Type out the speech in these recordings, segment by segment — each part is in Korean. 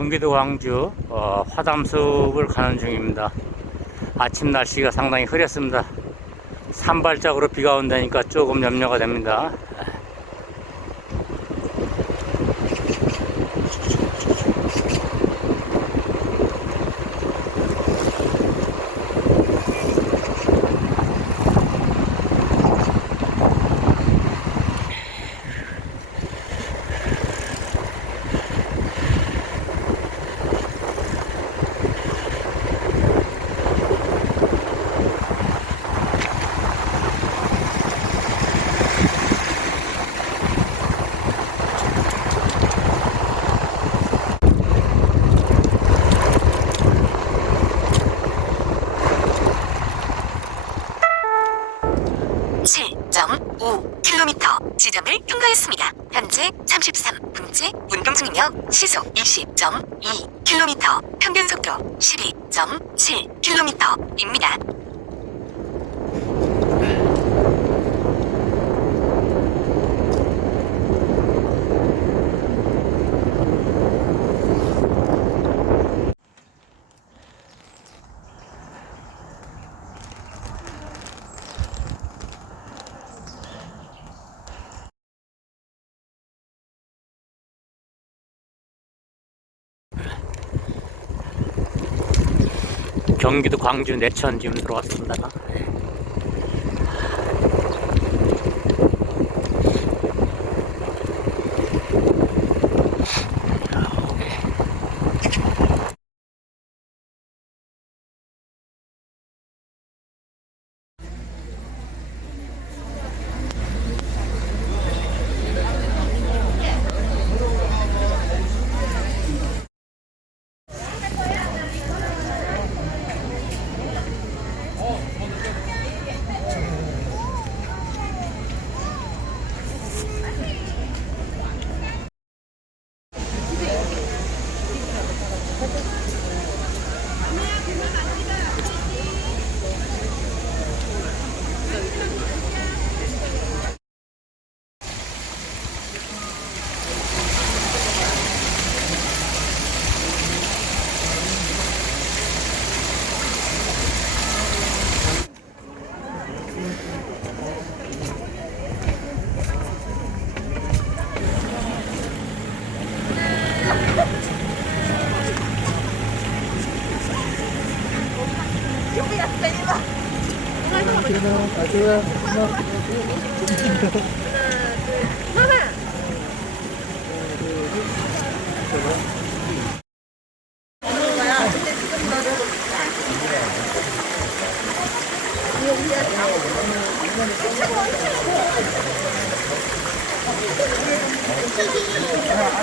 경기도 광주 화담숲을 가는 중입니다. 아침 날씨가 상당히 흐렸습니다. 산발적으로 비가 온다니까 조금 염려가 됩니다. 지점을 통과했습니다. 현재 33분째 운동 중이며 시속 20.2km, 평균 속도 12.7km입니다. 경기도 광주 내천 지금 들어왔습니다.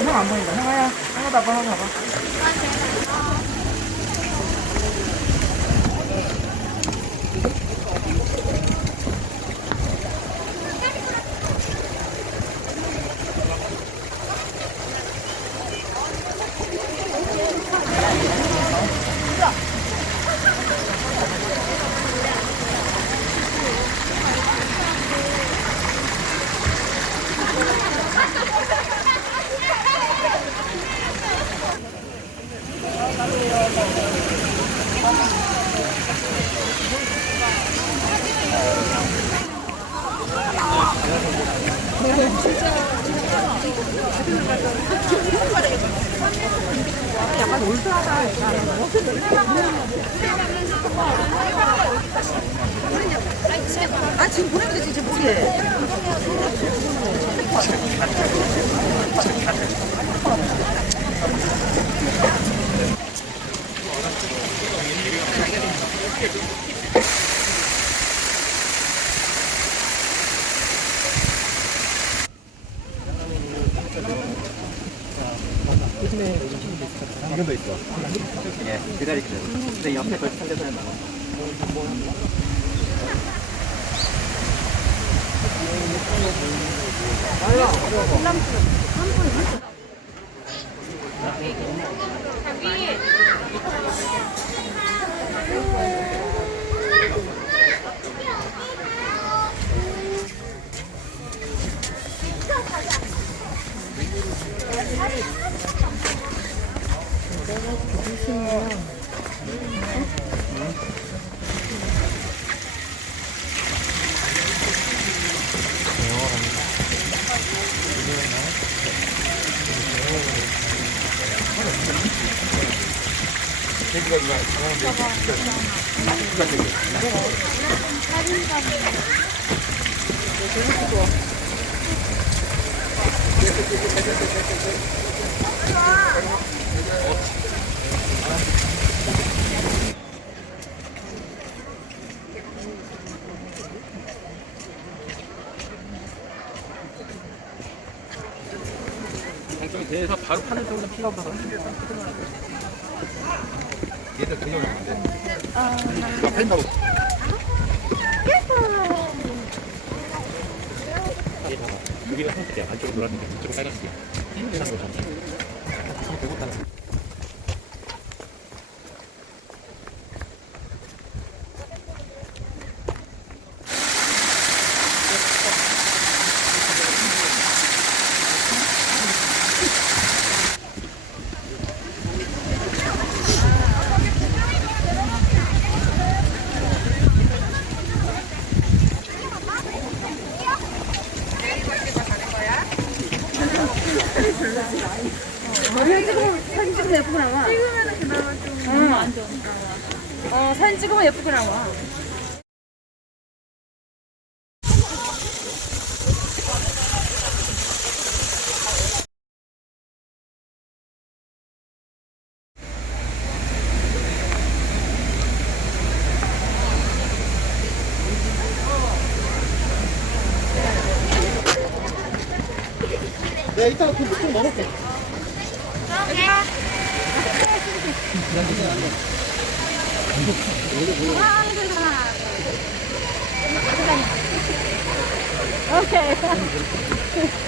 형 안 보인다. 형아야. 형아 봐봐, 형아 봐봐. 약간 올드하다. 아, 지금 보내면 되지, 지금 보게. 이건도 있어. 예, 기다릴게요. 근데 옆에 걸 살려서 나와. 장점이 돼서 바로 파는 정도 필요 없어서. 얘들 그냥 나는데. 팬다고. 여기가 선택돼. 안쪽으로 돌았는데 이쪽으로 빨간색이야. 힘을 하는 거잖아. 배고파는. 사진 찍으면 예쁘게 나와. 찍으면 그나마 좀 안 좋으니까. 사진 찍으면 예쁘게 나와. 내가 이따가 좀 먹을게. 오케이.